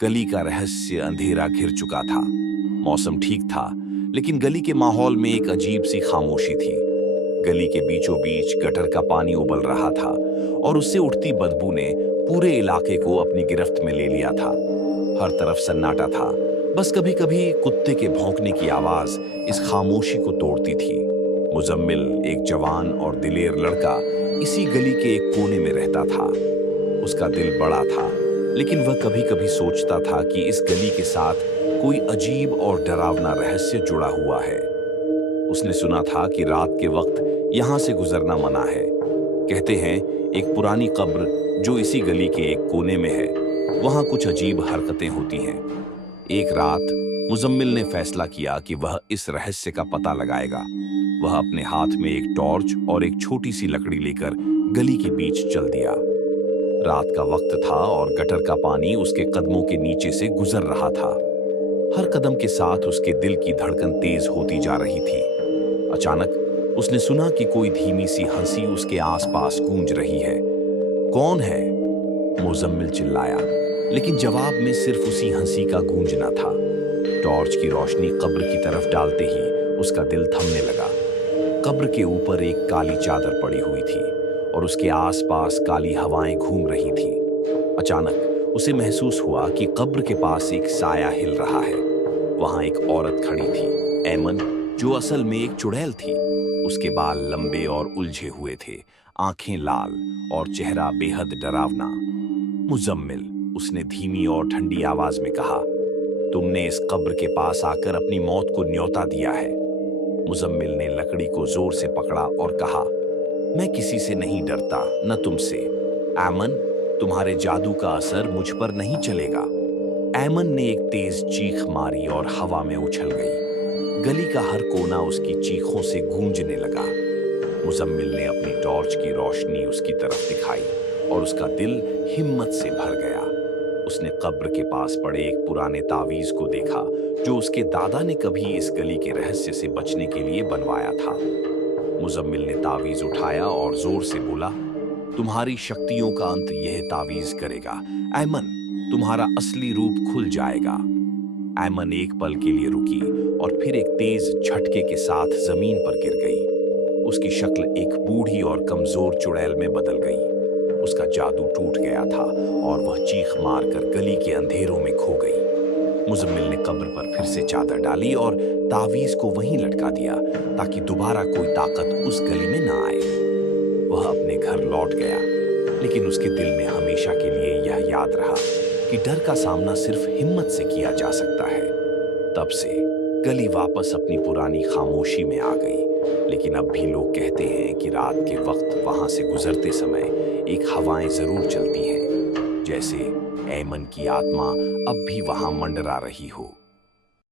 गली का रहस्य अंधेरा घिर चुका था। मौसम ठीक था, लेकिन गली के माहौल में एक अजीब सी खामोशी थी। गली के बीचों बीच गटर का पानी उबल रहा था और उससे उठती बदबू ने पूरे इलाके को अपनी गिरफ्त में ले लिया था। हर तरफ सन्नाटा था, बस कभी कभी कुत्ते के भौंकने की आवाज इस खामोशी को तोड़ती थी। मुजम्मिल, एक जवान और दिलेर लड़का, इसी गली के एक कोने में रहता था। उसका दिल बड़ा था, लेकिन वह कभी कभी सोचता था कि इस गली के साथ कोई अजीब और डरावना रहस्य जुड़ा हुआ है। उसने सुना था कि रात के वक्त यहाँ से गुजरना मना है। कहते हैं एक पुरानी कब्र जो इसी गली के एक कोने में है, वहाँ कुछ अजीब हरकतें होती हैं। एक रात मुजम्मिल ने फैसला किया कि वह इस रहस्य का पता लगाएगा। वह अपने हाथ में एक टॉर्च और एक छोटी सी लकड़ी लेकर गली के बीच चल दिया। रात का वक्त था और गटर का पानी उसके कदमों के नीचे से गुजर रहा था। हर कदम के साथ उसके दिल की धड़कन तेज होती जा रही थी। अचानक उसने सुना कि कोई धीमी सी हंसी उसके आसपास गूंज रही है। कौन है? मुजम्मिल चिल्लाया, लेकिन जवाब में सिर्फ उसी हंसी का गूंजना था। टॉर्च की रोशनी कब्र की तरफ डालते ही उसका दिल थमने लगा। कब्र के ऊपर एक काली चादर पड़ी हुई थी और उसके आसपास काली हवाएं घूम रही थी। अचानक उसे महसूस हुआ कि कब्र के पास एक साया हिल रहा है। वहां एक औरत खड़ी थी, ऐमन, जो असल में एक चुड़ैल थी। उसके बाल लंबे और उलझे हुए थे, आंखें लाल और चेहरा बेहद डरावना। मुजम्मिल, उसने धीमी और ठंडी आवाज में कहा, तुमने इस कब्र के पास आकर अपनी मौत को न्योता दिया है। मुजम्मिल ने लकड़ी को जोर से पकड़ा और कहा, मैं किसी से नहीं डरता, न तुमसे। ऐमन, तुम्हारे जादू का असर मुझ पर नहीं चलेगा। ऐमन ने एक तेज चीख मारी और हवा में उछल गई। गली का हर कोना उसकी चीखों से गूंजने लगा। मुजम्मिल ने अपनी टॉर्च की रोशनी उसकी तरफ दिखाई और उसका दिल हिम्मत से भर गया। उसने कब्र के पास पड़े एक पुराने तावीज को देखा जो उसके दादा ने कभी इस गली के रहस्य से बचने के लिए बनवाया था। मुजम्मिल ने तावीज उठाया और जोर से बोला, तुम्हारी शक्तियों का अंत यह तावीज करेगा। ऐमन, तुम्हारा असली रूप खुल जाएगा। ऐमन एक पल के लिए रुकी और फिर एक तेज झटके के साथ जमीन पर गिर गई। उसकी शक्ल एक बूढ़ी और कमजोर चुड़ैल में बदल गई। उसका जादू टूट गया था और वह चीख मारकर गली के अंधेरों में खो गई। मुजम्मिल ने कब्र पर फिर से चादर डाली और तावीज को वहीं लटका दिया ताकि दोबारा कोई ताकत उस गली में ना आए। वह अपने घर लौट गया, लेकिन उसके दिल में हमेशा के लिए यह याद रहा कि डर का सामना सिर्फ हिम्मत से किया जा सकता है। तब से गली वापस अपनी पुरानी खामोशी में आ गई, लेकिन अब भी लोग कहते हैं कि रात के वक्त वहां से गुजरते समय एक हवाएं जरूर चलती हैं, जैसे ऐमन की आत्मा अब भी वहां मंडरा रही हो।